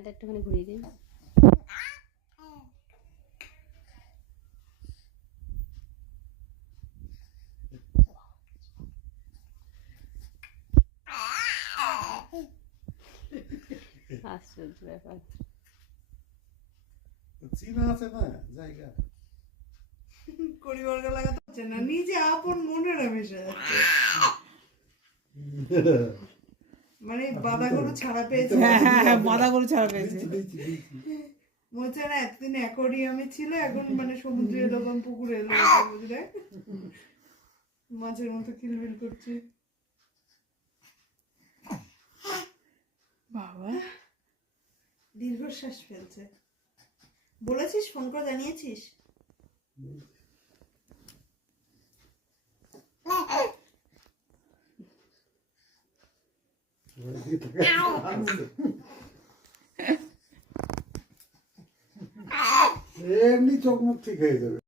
ফ্যানটা একটুখানি ঘুরিয়ে দিন। আশ্চর্য ব্যাপার। চিনা আছে না জায়গা, পরিবর্গ লাগাতে হচ্ছে না, নিজে আপন মনেরা মিশে যাচ্ছে। মানে বাধা গরু ছাড়া পেয়েছে। হ্যাঁ বাধা গরু ছাড়া পেয়েছে। বলছে না এতদিন অ্যাকোয়ারিয়ামে ছিল, এখন মানে সমুদ্রে এরকম পুকুরে এলো, বুঝলে মাছের মতো কিলবিল করছে। বাবা দীর্ঘশ্বাস ফেলছে। বলেছিস, ফোন করে জানিয়েছিস? এমনি চোখ মুখ ঠিক হয়ে যাবে।